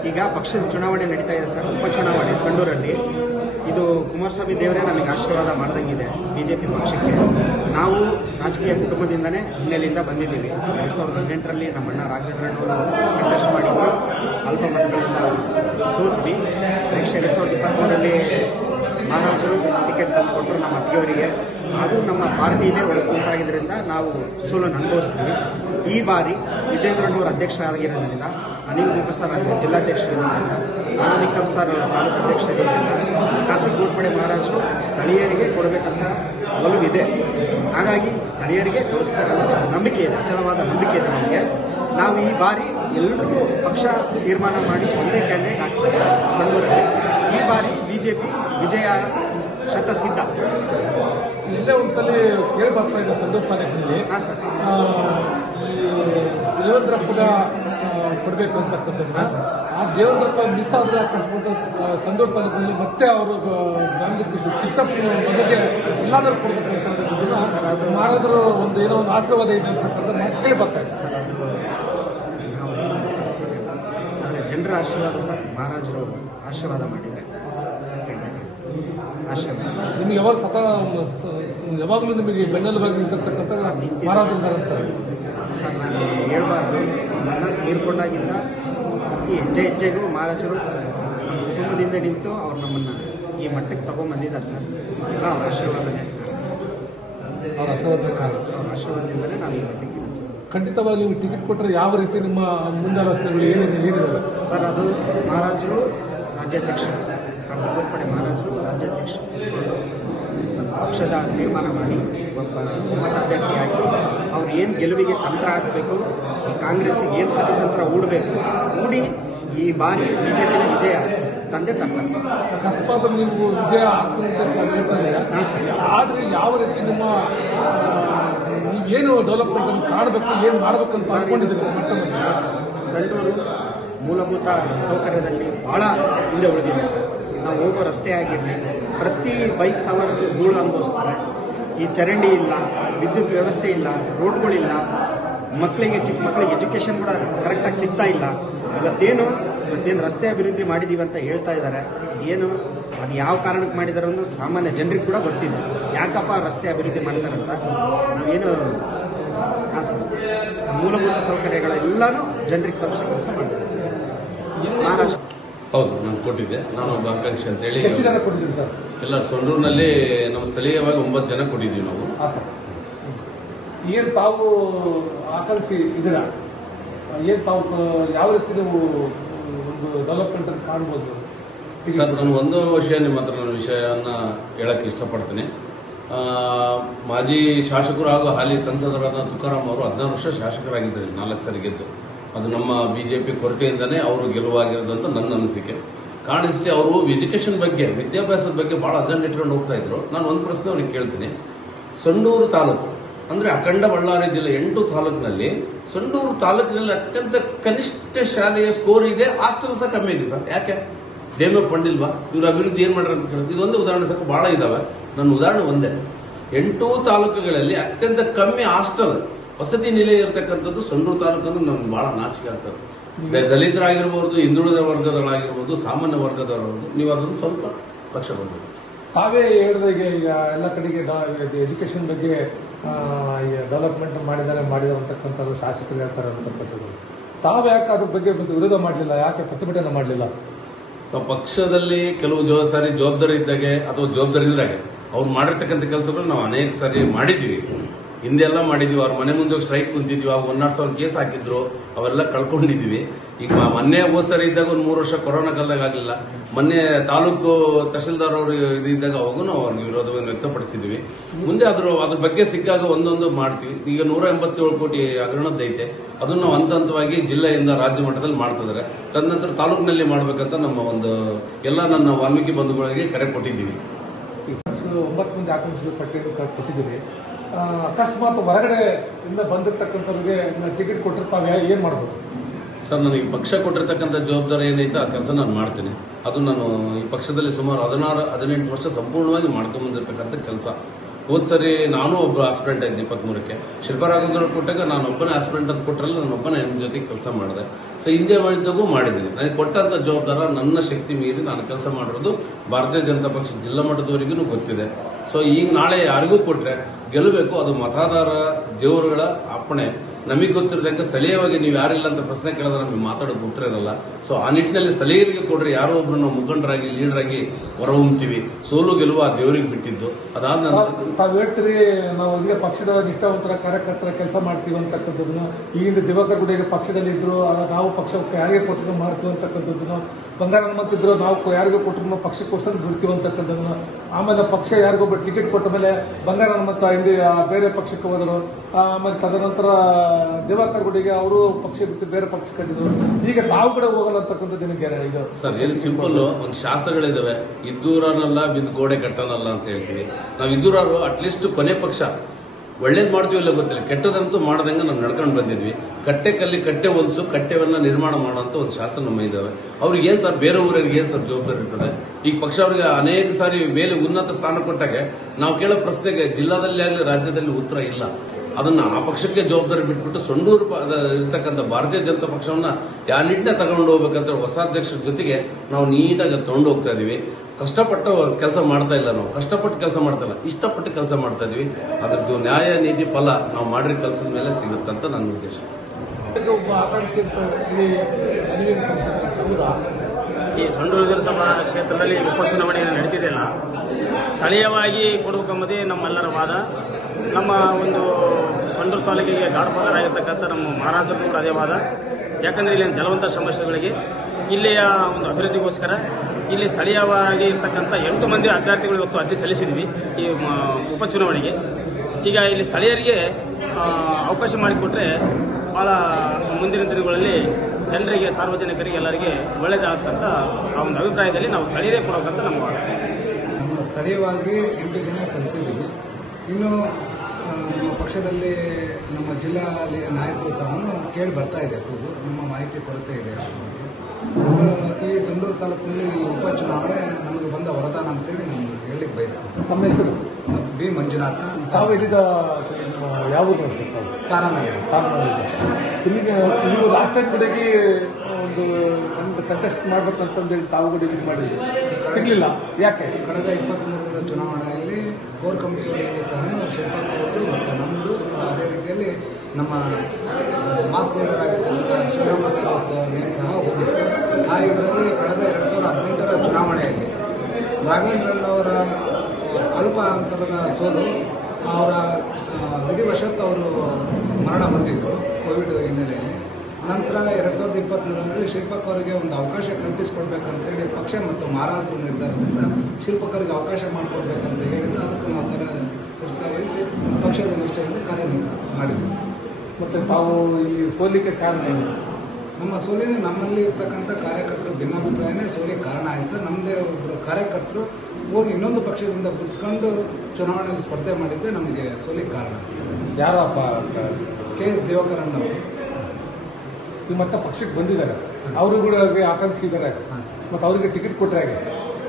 ಈಗ ಪಕ್ಷದ ಚುನಾವಣೆ ನಡೀತಾ ಇದೆ ಸರ್, ಉಪಚುನಾವಣೆ ಸಂಡೂರಲ್ಲಿ. ಇದು ಕುಮಾರಸ್ವಾಮಿ ದೇವರೇ ನಮಗೆ ಆಶೀರ್ವಾದ ಮಾಡ್ದಂಗಿದೆ ಬಿಜೆಪಿ ಪಕ್ಷಕ್ಕೆ. ನಾವು ರಾಜಕೀಯ ಕುಟುಂಬದಿಂದನೇ ಹಿನ್ನೆಲೆಯಿಂದ ಬಂದಿದ್ದೀವಿ. 2018ರಲ್ಲಿ ನಮ್ಮ ಅಣ್ಣ ರಾಘವೇಂದ್ರಣ್ಣವರು ಕಂಟೆಸ್ಟ್ ಮಾಡಿದ್ರು, ಅಲ್ಪ ಮತಗಳಿಂದ ಸೋತ್ವಿ. ನೆಕ್ಸ್ಟ್ 2023ರಲ್ಲಿ ಮಹಾರಾಜರು ಟಿಕೆಟ್ ತಂದು ಕೊಟ್ಟರು ನಮ್ಮ ಅತ್ತಿಯವರಿಗೆ. ಅದು ನಮ್ಮ ಪಾರ್ಟಿನೇ ಉಂಟಾಗಿದ್ದರಿಂದ ನಾವು ಸೋಲನ್ನು ಅನುಭವಿಸ್ತೀವಿ. ಈ ಬಾರಿ ವಿಜೇಂದ್ರಣ್ಣವರು ಅಧ್ಯಕ್ಷರಾಗಿರೋದ್ರಿಂದ, ಅನಿಲ್ ಗುಪ್ಪ ಸರ್ ಜಿಲ್ಲಾಧ್ಯಕ್ಷರಿರೋದ್ರಿಂದ, ಆನಂದಿಕಂ ಸರ್ ತಾಲೂಕು ಅಧ್ಯಕ್ಷರಿರೋದ್ರಿಂದ ಕಾರ್ತಿಕ್ ಗೋರ್ಪಡೆ ಮಹಾರಾಜರು ಸ್ಥಳೀಯರಿಗೆ ಕೊಡಬೇಕಂತ ಒಲವಿದೆ. ಹಾಗಾಗಿ ಸ್ಥಳೀಯರಿಗೆ ಕೊಡಿಸ್ತಾರೆ ಅನ್ನೋ ನಂಬಿಕೆ ಇದೆ, ಅಚಲವಾದ ನಂಬಿಕೆ ಇದೆ ನಮಗೆ. ನಾವು ಈ ಬಾರಿ ಎಲ್ಲರಿಗೂ ಪಕ್ಷ ತೀರ್ಮಾನ ಮಾಡಿ ಒಂದೇ ಕ್ಯಾಂಡಿಡೇಟ್ ಆಗ್ತಾರೆ ಸಂಡೂರಲ್ಲಿ. ಈ ಬಾರಿ ಬಿಜೆಪಿ ವಿಜಯ ಶತಸಿದ್ಧ. ಇಲ್ಲೇ ಒಂದ್ಸಲಿ ಕೇಳಿ ಬರ್ತಾ ಇದೆ ಸಂಡೂರು ತಾಲೂಕಿನಲ್ಲಿ. ಹಾಂ ಸರ್. ಈ ದೇವೇಂದ್ರಪ್ಪಗ ಕೊಡಬೇಕು ಅಂತಕ್ಕಂಥದ್ದು. ಆ ದೇವೇಂದ್ರಪ್ಪ ಮಿಸ್ ಆದ್ರೆ ಅಕಸ್ಮಾತ್ ಸಂಡೂರು ತಾಲೂಕಿನಲ್ಲಿ ಮತ್ತೆ ಅವರು ಕೃಷ್ಣಪ್ಪನ ಮನೆಗೆ ಎಲ್ಲಾದರೂ ಕೊಡಬೇಕು ಅಂತ ಮಹಾರಾಜರು ಒಂದು ಏನೋ ಒಂದು ಆಶೀರ್ವಾದ ಇದೆ ಅಂತಕ್ಕಂಥ ಮಾತು ಕೇಳಿ ಬರ್ತಾ ಇದೆ ಸರ್. ಅದು ನಾವು ಆದರೆ ಜನರ ಆಶೀರ್ವಾದ ಸರ್. ಮಹಾರಾಜರು ಆಶೀರ್ವಾದ ಮಾಡಿದರೆ ಆಶೀರ್ವಾದ ನಿಮ್ಗೆ ಯಾವಾಗ ಯಾವಾಗಲೂ ನಿಮಗೆ ಬೆನ್ನೆಲುಬಾಗಿ ನಿಂತಿರ್ತಕ್ಕಂಥ ಮಹಾರಾಜರಂತಾರೆ ಸರ್. ನಾನು ಹೇಳ್ಬಾರ್ದು, ಅಣ್ಣ ತೀರ್ಕೊಂಡಾಗಿಂದ ಪ್ರತಿ ಹೆಜ್ಜೆಗೂ ಮಹಾರಾಜರು ನಮ್ಮ ಕುಟುಂಬದಿಂದ ನಿಂತು ಅವ್ರು ನಮ್ಮನ್ನು ಈ ಮಟ್ಟಕ್ಕೆ ತಗೊಂಡ್ಬಂದಿದ್ದಾರೆ ಸರ್. ಎಲ್ಲ ಅವ್ರ ಆಶೀರ್ವಾದನೇ, ಅವ್ರ ಆಶೀರ್ವಾದದಿಂದಲೇ ನಾವು ಈ ಮಟ್ಟಕ್ಕೆ ಸರ್. ಖಂಡಿತವಾಗಿ ನೀವು ಟಿಕೆಟ್ ಕೊಟ್ಟರೆ ಯಾವ ರೀತಿ ನಿಮ್ಮ ಮುಂದಾಲೋಚನೆಗಳು ಏನಿದೆ ಸರ್? ಅದು ಮಹಾರಾಜರು ರಾಜ್ಯಾಧ್ಯಕ್ಷರು, ಕಾರ್ತಿಕ್ ಗೋರ್ಪಡೆ ಮಹಾರಾಜರು ರಾಜ್ಯಾಧ್ಯಕ್ಷರು ಪಕ್ಷದ ತೀರ್ಮಾನ ಮಾಡಿ ಒಬ್ಬ ಒಮ್ಮತ ಅಭ್ಯರ್ಥಿಯಾಗಿ ಅವ್ರು ಏನು ಗೆಲುವಿಗೆ ತಂತ್ರ ಹಾಕಬೇಕು, ಕಾಂಗ್ರೆಸ್ಸಿಗೆ ಏನು ಪ್ರತಿತಂತ್ರ ಹೂಡಬೇಕು, ಹೂಡಿ ಈ ಬಾರಿ ಬಿಜೆಪಿನ ವಿಜಯ ತಂದೆ ತರ್ತಾರೆ ಸರ್. ಅಕಸ್ಮಾತ್ ನೀವು ವಿಜಯ ಆಗ್ತದೆ ಅಂತ ಹೇಳ್ತಾ ಇದ್ದೀರಾ, ಆದರೆ ಯಾವ ರೀತಿ ನಿಮ್ಮ ನೀವೇನು ಡೆವಲಪ್ಮೆಂಟ್ ಅನ್ನು ಕಾಣಬೇಕು, ಏನು ಮಾಡಬೇಕಂತ ಅನ್ಕೊಂಡಿದ್ದೀರಿ? ಸಂಡೂರು ಮೂಲಭೂತ ಸೌಕರ್ಯದಲ್ಲಿ ಭಾಳ ಹಿಂದೆ ಉಳಿದಿದೆ ಸರ್. ನಾವು ಹೋಗೋ ರಸ್ತೆ ಆಗಿರಲಿ, ಪ್ರತಿ ಬೈಕ್ ಸವಾರರು ಧೂಳು ಅನುಭವಿಸ್ತಾರೆ. ಈ ಚರಂಡಿ ಇಲ್ಲ, ವಿದ್ಯುತ್ ವ್ಯವಸ್ಥೆ ಇಲ್ಲ, ರೋಡ್ಗಳಿಲ್ಲ, ಚಿಕ್ಕ ಮಕ್ಕಳಿಗೆ ಎಜುಕೇಷನ್ ಕೂಡ ಕರೆಕ್ಟಾಗಿ ಸಿಗ್ತಾ ಇಲ್ಲ. ಇವತ್ತೇನು ರಸ್ತೆ ಅಭಿವೃದ್ಧಿ ಮಾಡಿದ್ದೀವಿ ಅಂತ ಹೇಳ್ತಾ ಇದ್ದಾರೆ. ಅದು ಯಾವ ಕಾರಣಕ್ಕೆ ಮಾಡಿದಾರೆ ಅನ್ನೋ ಸಾಮಾನ್ಯ ಜನರಿಗೆ ಕೂಡ ಗೊತ್ತಿದೆ. ಯಾಕಪ್ಪ ರಸ್ತೆ ಅಭಿವೃದ್ಧಿ ಮಾಡ್ತಾರಂತ ನಾವೇನು ಮೂಲಭೂತ ಸೌಕರ್ಯಗಳೆಲ್ಲನೂ ಜನರಿಗೆ ತಲುಪಿಸೋ ಕೆಲಸ ಮಾಡ್ತೀವಿ. ಮಹಾರಾಷ್ಟ್ರ ಹೌದು, ನಾನು ಕೊಟ್ಟಿದ್ದೆ. ನಾನು ಒಬ್ಬ ಆಕಾಂಕ್ಷಿ ಅಂತೇಳಿ ಎಷ್ಟು ಜನ ಕೊಟ್ಟಿದ್ದೀರಿ ಸರ್? ಎಲ್ಲ ಸಂಡೂರಿನಲ್ಲಿ ನಮ್ಮ ಸ್ಥಳೀಯವಾಗಿ 9 ಜನ ಕೊಟ್ಟಿದ್ದೀವಿ ನಾವು. ಏನು ತಾವು ಆಕಾಂಕ್ಷಿ ಇದ್ದೀರಾ? ಏನು ತಾವು ಯಾವ ರೀತಿ ನೀವು ಒಂದು ಡೆವಲಪ್ಮೆಂಟ್ ಅನ್ನು ಕಾಣ್ಬೋದು? ಸರ್, ನಾನು ಒಂದು ವಿಷಯ ನಿಮ್ಮ ಹತ್ರ ನನ್ನ ವಿಷಯವನ್ನು ಹೇಳಕ್ಕೆ ಇಷ್ಟಪಡ್ತೀನಿ. ಮಾಜಿ ಶಾಸಕರು ಹಾಗೂ ಹಾಲಿ ಸಂಸದರಾದ ತುಕಾರಾಮ್ ಅವರು 16 ವರ್ಷ ಶಾಸಕರಾಗಿದ್ದಾರೆ, 4 ಸಾರಿ ಗೆದ್ದು. ಅದು ನಮ್ಮ ಬಿಜೆಪಿ ಕೊರತೆಯಿಂದನೇ ಅವರು ಗೆಲುವಾಗಿರೋದು ಅಂತ ನನ್ನ ಅನಿಸಿಕೆ. ಕಾರಣ ಇಷ್ಟೇ, ಅವರು ಎಜುಕೇಷನ್ ಬಗ್ಗೆ, ವಿದ್ಯಾಭ್ಯಾಸದ ಬಗ್ಗೆ ಬಹಳ ಅಜೆಂಡ ಇಟ್ಕೊಂಡು ಹೋಗ್ತಾ ಇದ್ರು. ನಾನು ಒಂದು ಪ್ರಶ್ನೆ ಅವ್ರಿಗೆ ಕೇಳ್ತೀನಿ. ಸಂಡೂರು ತಾಲೂಕು ಅಂದರೆ ಅಖಂಡ ಬಳ್ಳಾರಿ ಜಿಲ್ಲೆ 8 ತಾಲೂಕಿನಲ್ಲಿ ಸಂಡೂರು ತಾಲೂಕಿನಲ್ಲಿ ಅತ್ಯಂತ ಕನಿಷ್ಠ ಶಾಲೆಯ ಸ್ಕೋರ್ ಇದೆ. ಹಾಸ್ಟೆಲ್ ಸಹ ಕಮ್ಮಿ ಇದೆ ಸರ್. ಯಾಕೆ? DMF ಫಂಡ್ ಇಲ್ವಾ? ಇವ್ರ ಅಭಿವೃದ್ಧಿ ಏನು ಮಾಡ್ಯಾರ ಅಂತ ಕೇಳಿದ್ರೆ ಇದೊಂದು ಉದಾಹರಣೆ ಸಾಕು, ಬಹಳ ಇದಾವೆ. ನನ್ನ ಉದಾಹರಣೆ ಒಂದೇ. 8 ತಾಲೂಕುಗಳಲ್ಲಿ ಅತ್ಯಂತ ಕಮ್ಮಿ ಹಾಸ್ಟೆಲ್ ವಸತಿ ನಿಲಯ ಇರತಕ್ಕಂಥದ್ದು ಸಂಡೂರು ತಾಲೂಕು ಅಂದ್ರೆ ನನ್ಗೆ ಬಹಳ ನಾಚಿಕೆ ಆಗ್ತದೆ. ದಲಿತರಾಗಿರ್ಬೋದು, ಹಿಂದುಳಿದ ವರ್ಗದವರಾಗಿರ್ಬೋದು, ಸಾಮಾನ್ಯ ವರ್ಗದವರಾಗಿರ್ಬೋದು, ನೀವು ಅದನ್ನು ಸ್ವಲ್ಪ ಲಕ್ಷ್ಯ ಕೊಡಬೇಕು. ತಾವೇ ಹೇಳಿದಾಗ ಈಗ ಎಲ್ಲ ಕಡೆಗೆ ಎಜುಕೇಶನ್ ಬಗ್ಗೆ ಡೆವಲಪ್ಮೆಂಟ್ ಮಾಡಿದ್ದಾರೆ ಅಂತಕ್ಕಂಥದ್ದು ಶಾಸಕರು ಹೇಳ್ತಾರೆ ಅಂತಕ್ಕಂಥದ್ದು. ತಾವು ಯಾಕೆ ಅದ್ರ ಬಗ್ಗೆ ವಿರೋಧ ಮಾಡಲಿಲ್ಲ? ಯಾಕೆ ಪ್ರತಿಭಟನೆ ಮಾಡಲಿಲ್ಲ? ಪಕ್ಷದಲ್ಲಿ ಕೆಲವು ಸಾರಿ ಜವಾಬ್ದಾರಿ ಇದ್ದಾಗೆ ಅಥವಾ ಜವಾಬ್ದಾರಿ ಇಲ್ದಾಗೆ ಅವ್ರು ಮಾಡಿರ್ತಕ್ಕಂಥ ಕೆಲಸಗಳು ನಾವು ಅನೇಕ ಸಾರಿ ಮಾಡಿದ್ವಿ. ಹಿಂದೆಲ್ಲ ಮಾಡಿದ್ವಿ. ಅವ್ರ ಮನೆ ಮುಂದೆ ಸ್ಟ್ರೈಕ್ ಕುಂತಿದ್ವಿ. ಅವಾಗ 1,00,000 ಕೇಸ್ ಹಾಕಿದ್ರು, ಅವೆಲ್ಲ ಕಳ್ಕೊಂಡಿದ್ವಿ. ಈಗ ಮೊನ್ನೆ ಹೋದ್ ಸರಿ ಇದ್ದಾಗ ಒಂದು 3 ವರ್ಷ ಕೊರೋನಾ ಕಾಲದಾಗ ಆಗಲಿಲ್ಲ. ಮೊನ್ನೆ ತಾಲೂಕು ತಹಶೀಲ್ದಾರ್ ಅವರು ಇದ್ದಾಗ ಅವಾಗೂ ನಾವು ಅವ್ರಿಗೆ ವಿರೋಧವನ್ನು ವ್ಯಕ್ತಪಡಿಸಿದ್ವಿ. ಮುಂದೆ ಅದ್ರ ಬಗ್ಗೆ ಸಿಕ್ಕಾಗ ಒಂದೊಂದು ಮಾಡ್ತೀವಿ. ಈಗ 187 ಕೋಟಿ ಹಗರಣದ್ದೈತೆ, ಅದನ್ನು ನಾವು ಹಂತ ಹಂತವಾಗಿ ಜಿಲ್ಲೆಯಿಂದ ರಾಜ್ಯ ಮಟ್ಟದಲ್ಲಿ ಮಾಡ್ತಿದ್ದಾರೆ. ತದನಂತರ ತಾಲೂಕಿನಲ್ಲಿ ಮಾಡ್ಬೇಕಂತ ನಮ್ಮ ನನ್ನ ವಾಲ್ಮೀಕಿ ಬಂಧುಗಳಿಗೆ ಕರೆ ಕೊಟ್ಟಿದ್ದೀವಿ. 9 ಮಂದಿ ಆಕಾಂಕ್ಷಿಗಳ ಪಟ್ಟಿಯನ್ನು ಕೊಟ್ಟಿದ್ದೀರಿ. ಅಕಸ್ಮಾತ್ ಹೊರಗಡೆ ಇಂದ ಬಂದಿರತಕ್ಕಂಥವ್ರಿಗೆ ಟಿಕೆಟ್ ಕೊಟ್ಟಿರ್ತಾವೆ, ಏನ್ ಮಾಡ್ಬೋದು ಸರ್? ನನಗೆ ಪಕ್ಷ ಕೊಟ್ಟಿರ್ತಕ್ಕಂಥ ಜವಾಬ್ದಾರಿ ಏನೈತೆ ಆ ಕೆಲಸ ನಾನು ಮಾಡ್ತೀನಿ. ಅದು ನಾನು ಈ ಪಕ್ಷದಲ್ಲಿ ಸುಮಾರು 16-18 ವರ್ಷ ಸಂಪೂರ್ಣವಾಗಿ ಮಾಡ್ಕೊಂಡ್ ಬಂದಿರತಕ್ಕಂಥ ಕೆಲಸ. ಹೋದ್ ಸರಿ ನಾನು ಒಬ್ಬ ಆಸ್ಪಿರೆಂಟ್ ಇದ್ದೆ 23ಕ್ಕೆ. ಶಿಲ್ಪರಾಘವೇಂದ್ರ ಕೊಟ್ಟಾಗ ನಾನು ಒಬ್ಬನೇ ಆಸ್ಪಿರೆಂಟ್ ಅಂತ ಕೊಟ್ಟರಲ್ಲ, ನಾನು ಒಬ್ಬನೇ ನಿಮ್ಮ ಜೊತೆ ಕೆಲಸ ಮಾಡಿದೆ. ಸೊ ಹಿಂದೆ ಮಾಡಿದ್ದಾಗೂ ಮಾಡಿದ್ದೀನಿ. ನನಗೆ ಕೊಟ್ಟಂತ ಜವಾಬ್ದಾರ ನನ್ನ ಶಕ್ತಿ ಮೀರಿ ನಾನು ಕೆಲಸ ಮಾಡಿರೋದು ಭಾರತೀಯ ಜನತಾ ಪಕ್ಷ ಜಿಲ್ಲಾ ಮಟ್ಟದವರಿಗೂ ಗೊತ್ತಿದೆ. ಸೊ ಈಗ ನಾಳೆ ಯಾರಿಗೂ ಕೊಟ್ರೆ ಗೆಲ್ಲಬೇಕು, ಅದು ಮತದಾರ ದೇವರುಗಳ ಅಪ್ಪಣೆ. ನಮಗೆ ಗೊತ್ತಿರದಂಗೆ ಸ್ಥಳೀಯವಾಗಿ ನೀವು ಯಾರಿಲ್ಲ ಅಂತ ಪ್ರಶ್ನೆ ಕೇಳಿದ್ರೆ ನಮಗೆ ಮಾತಾಡೋಕೆ ಉತ್ತರ ಇರಲ್ಲ. ಸೊ ಆ ನಿಟ್ಟಿನಲ್ಲಿ ಸ್ಥಳೀಯರಿಗೆ ಕೊಡ್ರಿ, ಯಾರೋ ಒಬ್ರು ನಾವು ಮುಖಂಡರಾಗಿ ಲೀಡರಾಗಿ ಹೊರಹೊಮ್ತೀವಿ. ಸೋಲು ಗೆಲುವು ಆ ದೇವರಿಗೆ ಬಿಟ್ಟಿದ್ದು. ಅದಾದ ನಂತರ ತಾವು ಹೇಳ್ತೀರಿ ನಾವು ಹಿಂಗೆ ಪಕ್ಷದ ನಿಷ್ಠಾವಂತರ ಕಾರ್ಯಕರ್ತರ ಕೆಲಸ ಮಾಡ್ತೀವಿ ಅಂತಕ್ಕಂಥದ್ದನ್ನು. ಈಗಿಂದ ದಿವಾಕರ್ ಗುಡಿಗೆ ಪಕ್ಷದಲ್ಲಿ ಇದ್ರು, ನಾವು ಪಕ್ಷಕ್ಕೆ ಯಾರಿಗೆ ಕೊಟ್ಟರು ಮಾಡ್ತೀವಿ ಅಂತಕ್ಕಂಥದ್ದನ್ನು. ಬಂಗಾರ ಹನುಮಂತಿದ್ರು, ನಾವು ಯಾರಿಗೂ ಕೊಟ್ಟರು ಪಕ್ಷಕ್ಕೋಸ್ಕರ ಬಿಡ್ತೀವಿ ಅಂತಕ್ಕಂಥದ್ದನ್ನು. ಆಮೇಲೆ ಪಕ್ಷ ಯಾರಿಗೊಬ್ಬ ಟಿಕೆಟ್ ಕೊಟ್ಟ ಮೇಲೆ ಬಂಗಾರ ಹನುಮಂತ ಇಲ್ಲಿ ಬೇರೆ ಪಕ್ಷಕ್ಕೆ ಹೋದರು. ಆಮೇಲೆ ತದನಂತರ ದಿವಾಕರ್ ಗುಡಿಗೆ ಅವರು ಪಕ್ಷ ಬಿಟ್ಟು ಬೇರೆ ಪಕ್ಷಕ್ಕೆ ಕಟ್ಟಿದ್ರು. ಈಗ ತಾವು ಕಡೆ ಹೋಗಲ್ಲ ಅಂತಕ್ಕಂಥದ್ದು ನಿಮಗೆ ಇದು ಸರ್ ಏನು ಸಿಂಪಲ್. ಒಂದು ಶಾಸ್ತ್ರಗಳಿದಾವೆ, ಇದ್ದೂರನಲ್ಲ ಬಿದ್ದು ಗೋಡೆ ಕಟ್ಟನಲ್ಲ ಅಂತ ಹೇಳ್ತೀವಿ. ನಾವು ಇದ್ದೂರಾರು ಅಟ್ಲೀಸ್ಟ್ ಕೊನೆ ಪಕ್ಷ ಒಳ್ಳೇದ್ ಮಾಡ್ತೀವಿ ಇಲ್ಲ ಗೊತ್ತಿಲ್ಲ, ಕೆಟ್ಟದಂತೂ ಮಾಡದಂಗೆ ನಾವು ನಡ್ಕೊಂಡು ಬಂದಿದ್ವಿ. ಕಟ್ಟೆ ಕಲ್ಲಿ ಕಟ್ಟೆ ಹೊಲ್ಸು, ಕಟ್ಟೆವನ್ನ ನಿರ್ಮಾಣ ಮಾಡುವಂತ ಒಂದು ಶಾಸ್ತ್ರ ನಮ್ಮ ಇದಾವೆ. ಅವ್ರಿಗೆ ಏನ್ ಸರ್ ಬೇರೆ ಊರಿಗೆ ಏನ್ ಸರ್ ಜವಾಬ್ದಾರಿ ಇರ್ತದೆ? ಈಗ ಪಕ್ಷ ಅವರಿಗೆ ಅನೇಕ ಸಾರಿ ಮೇಲೆ ಉನ್ನತ ಸ್ಥಾನ ಕೊಟ್ಟಾಗ ನಾವು ಕೇಳೋ ಪ್ರಶ್ನೆಗೆ ಜಿಲ್ಲಾದಲ್ಲಿ ಆಗಲಿ ರಾಜ್ಯದಲ್ಲಿ ಉತ್ತರ ಇಲ್ಲ. ಅದನ್ನ ಆ ಪಕ್ಷಕ್ಕೆ ಜವಾಬ್ದಾರಿ ಬಿಟ್ಬಿಟ್ಟು ಸಂಡೂರು ಇರ್ತಕ್ಕಂಥ ಭಾರತೀಯ ಜನತಾ ಪಕ್ಷವನ್ನ ಯಾವ ನಿಟ್ಟಿನ ತಗೊಂಡು ಹೋಗ್ಬೇಕಂತ ಹೊಸ ಅಧ್ಯಕ್ಷರ ಜೊತೆಗೆ ನಾವು ನೀಟಾಗಿ ತಗೊಂಡು ಹೋಗ್ತಾ ಇದೀವಿ. ಕಷ್ಟಪಟ್ಟು ಕೆಲಸ ಮಾಡ್ತಾ ಇಲ್ಲ, ನಾವು ಕಷ್ಟಪಟ್ಟು ಕೆಲಸ ಮಾಡ್ತಾ ಇಲ್ಲ, ಇಷ್ಟಪಟ್ಟು ಕೆಲಸ ಮಾಡ್ತಾ ಇದೀವಿ. ಅದ್ರದ್ದು ನ್ಯಾಯ ನೀತಿ ಫಲ ನಾವು ಮಾಡಿರೋ ಕೆಲಸದ ಮೇಲೆ ಸಿಗುತ್ತಂತ ನನ್ನ ಉದ್ದೇಶ. ಒಬ್ಬ ಆಕಾಂಕ್ಷಿ ಅಂತ ಈ ಸಂಡೂರು ವಿಧಾನಸಭಾ ಕ್ಷೇತ್ರದಲ್ಲಿ ಉಪಚುನಾವಣೆ ನಡೀತಿದೆಯಲ್ಲ, ಸ್ಥಳೀಯವಾಗಿ ಕೊಡಬೇಕೆಂಬುದೇ ನಮ್ಮೆಲ್ಲರ ವಾದ. ನಮ್ಮ ಒಂದು ಸಂಡೂರು ತಾಲೂಕಿಗೆ ಗಾಢಫಾದರ್ ಆಗಿರ್ತಕ್ಕಂಥ ನಮ್ಮ ಮಹಾರಾಜರು ಕೂಡ ಅದೇ ವಾದ. ಯಾಕಂದರೆ ಇಲ್ಲಿನ ಜಲವಂತ ಸಮಸ್ಯೆಗಳಿಗೆ, ಇಲ್ಲಿಯ ಒಂದು ಅಭಿವೃದ್ಧಿಗೋಸ್ಕರ ಇಲ್ಲಿ ಸ್ಥಳೀಯವಾಗಿ ಇರ್ತಕ್ಕಂಥ 8 ಮಂದಿ ಅಭ್ಯರ್ಥಿಗಳು ಇವತ್ತು ಅರ್ಜಿ ಸಲ್ಲಿಸಿದ್ವಿ ಈ ಉಪಚುನಾವಣೆಗೆ. ಈಗ ಇಲ್ಲಿ ಸ್ಥಳೀಯರಿಗೆ ಅವಕಾಶ ಮಾಡಿಕೊಟ್ರೆ ಭಾಳ ಮುಂದಿನ ದಿನಗಳಲ್ಲಿ ಜನರಿಗೆ, ಸಾರ್ವಜನಿಕರಿಗೆ ಎಲ್ಲರಿಗೆ ಒಳ್ಳೆಯದಾಗತಕ್ಕಂಥ ಆ ಒಂದು ಅಭಿಪ್ರಾಯದಲ್ಲಿ ನಾವು ಸ್ಥಳೀಯರೇ ಕೊಡಬೇಕಂತ ನಮ್ಮ ವಾದ. ನಮ್ಮ ಸ್ಥಳೀಯವಾಗಿ 8 ಜನ ಸಲ್ಲಿಸಿದ್ದೀವಿ. ಇನ್ನು ನಮ್ಮ ಪಕ್ಷದಲ್ಲಿ ನಮ್ಮ ಜಿಲ್ಲಾ ನಾಯಕರು ಸಹ ಕೇಳಿ ಬರ್ತಾ ಇದೆ, ನಮ್ಮ ಮಾಹಿತಿ ಕೊರತೆ ಇದೆ. ಈ ಸಂಡೂರು ತಾಲೂಕಿನಲ್ಲಿ ಉಪಚುನಾವಣೆ ನಮಗೆ ಬಂದ ವರದಾನ ಅಂತೇಳಿ ನಾನು ಹೇಳಲಿಕ್ಕೆ ಬಯಸ್ತೀನಿ. ತಮ್ಮ ಹೆಸರು? ಬಿ ಮಂಜುನಾಥ. ತಾವು ಇಲ್ಲಿಂದ ಯಾವ ತಾರಾನಗರ. ಇಲ್ಲಿಗೆ ನೀವು ಲಾಸ್ಟ್ ಟೈಮ್ ಕಡೆಗೆ ಒಂದು ಕಂಟೆಸ್ಟ್ ಮಾಡ್ಬೇಕಂತಂದೇಳಿ ತಾವು ಕೂಡ ಇದು ಮಾಡಿದ್ವಿ, ಸಿಗ್ಲಿಲ್ಲ. ಯಾಕೆ? ಕಳೆದ 23ರ ಚುನಾವಣೆಯಲ್ಲಿ ಕೋರ್ ಕಮಿಟಿಯವರಿಗೆ ಸಹ ಶಿಲ್ಪಕ್ ಅವರು ಮತ್ತು ನಮ್ಮದು, ಅದೇ ರೀತಿಯಲ್ಲಿ ನಮ್ಮ ಮಾಸ್ ಲೀಡರ್ ಆಗಿರ್ತಕ್ಕಂಥ ಶ್ರೀರಾಮ ಸರ್ ಅವ್ರದ್ದು ನೇಮ್ ಸಹ ಹೋಗಿತ್ತು. ಆ ಇದರಲ್ಲಿ ಕಳೆದ 2018ರ ಚುನಾವಣೆಯಲ್ಲಿ ರಾಘವೇಂದ್ರಣ್ಣವರ ಅಲ್ಪ ಅಂತರದ ಸೋಲು, ಅವರ ವಿಧಿವಶತ್ ಅವರು ಮರಣ ಹೊಂದಿದ್ರು ಕೋವಿಡ್ ಹಿನ್ನೆಲೆಯಲ್ಲಿ. ನಂತರ 2023ರಲ್ಲಿ ಶಿಲ್ಪಕ್ ಅವರಿಗೆ ಒಂದು ಅವಕಾಶ ಕಲ್ಪಿಸಿಕೊಡ್ಬೇಕಂತೇಳಿ ಪಕ್ಷ ಮತ್ತು ಮಹಾರಾಜರ ನಿರ್ಧಾರದಿಂದ ಶಿಲ್ಪಕರಿಗೆ ಅವಕಾಶ ಮಾಡಿಕೊಡ್ಬೇಕಂತ ಹೇಳಿದ್ರು. ಅದಕ್ಕೆ ನಾವು ವಹಿಸಿ ಪಕ್ಷದ ನಿಷ್ಠೆಯಿಂದ ಕಾರ್ಯ ಮಾಡಿದ್ವಿ. ಮತ್ತೆ ತಾವು ಈ ಸೋಲಿಕೆ ಕಾರಣ ಏನು? ನಮ್ಮ ಸೋಲಿನ ನಮ್ಮಲ್ಲಿ ಇರ್ತಕ್ಕಂಥ ಕಾರ್ಯಕರ್ತರು ಭಿನ್ನಾಭಿಪ್ರಾಯನೇ ಸೋಲಿಗೆ ಕಾರಣ ಆಯ್ತು ಸರ್. ನಮ್ಮದೇ ಒಬ್ಬರು ಕಾರ್ಯಕರ್ತರು ಹೋಗಿ ಇನ್ನೊಂದು ಪಕ್ಷದಿಂದ ಗುರುತಿಸ್ಕೊಂಡು ಚುನಾವಣೆಯಲ್ಲಿ ಸ್ಪರ್ಧೆ ಮಾಡಿದ್ದೆ ನಮಗೆ ಸೋಲಿಗೆ ಕಾರಣ ಆಯ್ತು ಸರ್. ಯಾರಪ್ಪ? KS ದಿವಾಕರಣ್ಣ ಅವರು ಈಗ ಮತ್ತೆ ಪಕ್ಷಕ್ಕೆ ಬಂದಿದ್ದಾರೆ, ಅವರು ಕೂಡ ಆಕಾಂಕ್ಷಿ ಇದ್ದಾರೆ. ಮತ್ತು ಅವರಿಗೆ ಟಿಕೆಟ್ ಕೊಟ್ಟರೆ ಹಾಗೆ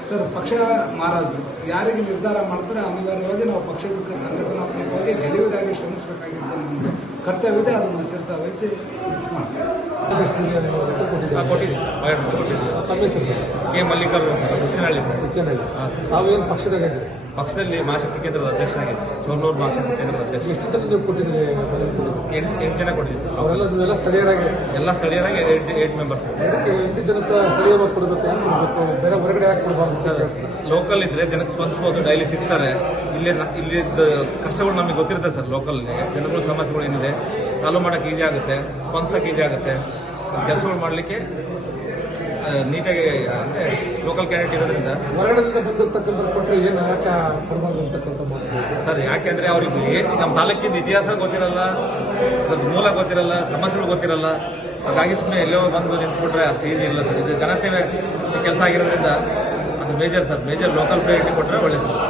ಸರ್, ಪಕ್ಷ ಮಹಾರಾಜರು ಯಾರಿಗೆ ನಿರ್ಧಾರ ಮಾಡ್ತಾರೆ ಅನಿವಾರ್ಯವಾಗಿ ನಾವು ಪಕ್ಷದ ಸಂಘಟನಾತ್ಮಕವಾಗಿ ಗೆಲುವಿಗಾಗಿ ಶ್ರಮಿಸಬೇಕಾಗಿದ್ದು ನಮಗೆ ಕರ್ತವ್ಯ ಇದೆ. ಅದನ್ನು ಶಿರಸ ವಹಿಸಿ ಮಾಡ್ತೀವಿ. ತಮ್ಮ ಹೆಸರು sir? K Mallikarjuna sir, Huchchanahalli sir. Huchchanahalli. ತಾವೇನು ಪಕ್ಷದಾಗ ಪಕ್ಷದಲ್ಲಿ ಮಹಾಶಕ್ತಿ ಕೇಂದ್ರದ ಅಧ್ಯಕ್ಷರಾಗಿದ್ದೆ, ಚೋರ್ನೂರು ಮಹಾಶಕ್ತಿ ಕೇಂದ್ರದ ಅಧ್ಯಕ್ಷ. ಎಷ್ಟು ಜನ ನೀವು ಕೊಟ್ಟಿದ್ದೀರಿ? 8 ಜನ ಕೊಟ್ಟಿದ್ದೀವಿ ಸರ್. ನೀವೆಲ್ಲ ಸ್ಥಳೀಯರಾಗಿ? ಎಲ್ಲ ಸ್ಥಳೀಯರಾಗಿ 8 ಮೆಂಬರ್ಸ್. ಅದಕ್ಕೆ 8 ಜನಕ್ಕೆ ಸ್ಥಳೀಯವಾಗಿ ಕೊಡಬೇಕು, ಯಾಕೆ ಕೊಡಬೇಕು? ಬೇರೆ ಹೊರಗಡೆ ಯಾಕೆ ಕೊಡಬಾರ್ದು ಸರ್? ಲೋಕಲ್ ಇದ್ರೆ ಜನಕ್ಕೆ ಸ್ಪಂದಿಸ್ಬೋದು, ಡೈಲಿ ಸಿಗ್ತಾರೆ. ಇಲ್ಲಿದ್ದ ಕಷ್ಟಗಳು ನಮಗೆ ಗೊತ್ತಿರುತ್ತೆ ಸರ್. ಲೋಕಲ್ ಜನಗಳ ಸಮಸ್ಯೆಗಳು ಏನಿದೆ ಸಾಲ್ವ್ ಮಾಡೋಕ್ಕೆ ಈಜಿ ಆಗುತ್ತೆ, ಸ್ಪಂದಿಸೋಕೆ ಈಜಿ ಆಗುತ್ತೆ, ಕೆಲಸಗಳು ಮಾಡಲಿಕ್ಕೆ ನೀಟಾಗಿ ಅಂದರೆ ಲೋಕಲ್ ಕ್ಯಾಂಡಿಡೇಟ್ ಇರೋದ್ರಿಂದ. ಹೊರಗಡೆಯಿಂದ ಬಂದಿರ್ತಕ್ಕಂಥ ಕೊಟ್ಟರೆ ಏನು ಯಾಕೆ ಕೊಡಬಾರ್ದು ಅಂತಕ್ಕಂಥ ಮಾತು ಸರ್. ಯಾಕೆಂದರೆ ಅವ್ರಿಗೆ ನಮ್ಮ ತಾಲೂಕಿನ ಇತಿಹಾಸ ಗೊತ್ತಿರಲ್ಲ, ಅದ್ರ ಮೂಲ ಗೊತ್ತಿರಲ್ಲ, ಸಮಸ್ಯೆಗಳು ಗೊತ್ತಿರಲ್ಲ. ಹಾಗಾಗಿ ಸುಮ್ಮನೆ ಎಲ್ಲೋ ಬಂದು ನಿಂತ್ಬಿಟ್ರೆ ಅಷ್ಟು ಈಸಿ ಇಲ್ಲ ಸರ್. ಇದು ಜನಸೇವೆ ಕೆಲಸ ಆಗಿರೋದ್ರಿಂದ ಅದು major sir. Major local priority ಕೊಟ್ಟರೆ ಒಳ್ಳೆಯದು ಸರ್.